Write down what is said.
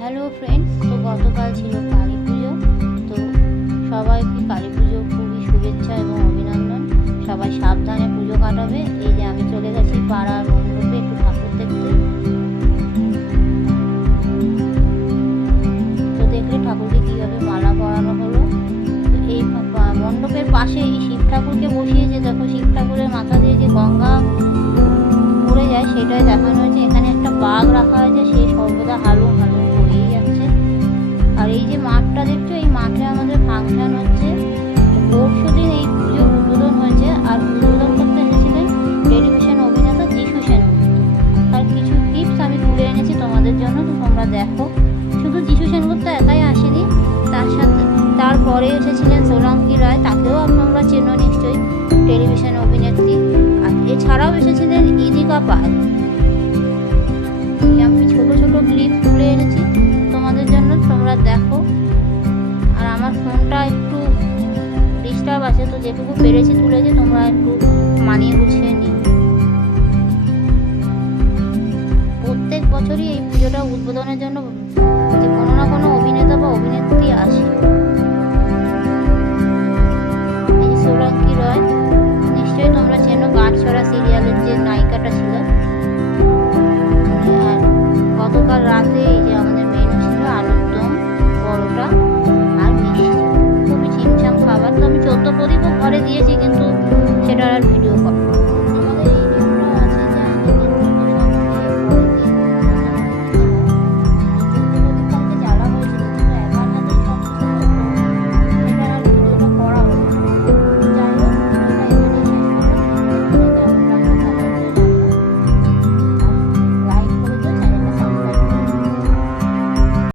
Hello friends, তো গতকাল ছিল কালী পুজো। তো সবাইকে কালী পুজো খুবই শুভেচ্ছা এবং অভিনন্দন। সবাই সাবধানে পুজো কাটাবে। এই যে আমি চলে গেছি পাড়ার মণ্ডপে একটু ঠাকুর দেখতে। তো দেখলে ঠাকুরকে কীভাবে মালা পরানো হলো। তো এই মণ্ডপের পাশে এই শিব ঠাকুরকে বসিয়েছে। দেখো, শিব ঠাকুরের মাথা দিয়ে যে গঙ্গা পড়ে যায় সেটাই দেখানো হয়েছে। এখানে একটা বাঘ রাখা হয়েছে, সে সর্বদা হালুম হালুম করেই যাচ্ছে। আর এই যে মাঠটা দেখছো, এই মাঠে আমাদের ফাংশন হচ্ছে। পরশু দিন এই পুজোর উদ্বোধন হয়েছে। আর উদ্বোধন করতে এসেছিলেন টেলিভিশন অভিনেতা যিশু সেনগুপ্ত। তার কিছু টিপস আমি তুলে এনেছি তোমাদের জন্য, তো তোমরা দেখো। শুধু যিশু সেনগুপ্ত একাই আসেনি, তার সাথে তারপরে এসেছিলেন সোলাঙ্কি রায়, তাকেও তোমরা চেনো নিশ্চয়ই, টেলিভিশন অভিনেত্রী। আর এছাড়াও এসেছিলেন ইদিকা পাল। আমি ছোট ছোট ক্লিপ তুলে এনেছি তোমাদের জন্য, তোমরা দেখো। আর আমার ফোনটা একটু ডিস্টার্ব আছে, তো যেটুকু পেরেছি তুলেছি, তোমরা একটু মানিয়ে গুছিয়ে নিই। প্রত্যেক বছরই এই পুজোটা উদ্বোধনের জন্য যে কোনো না কোনো অভিনেতা বা অভিনেত্রী আসে। এই সোলাঙ্কি রয় নিশ্চয়ই তোমরা চেনো, গাঁটছড়া সিরিয়ালের যে নায়িকাটা ছিল। আর গতকাল রাতে এই যে আমাদের মেনু ছিল আলুর দম, পরোটা আর মিষ্টি। খুবই ছিমছাম খাবার। তো আমি 14 প্রদীপও ঘরে দিয়েছি, কিন্তু সেটার আর ভিডিও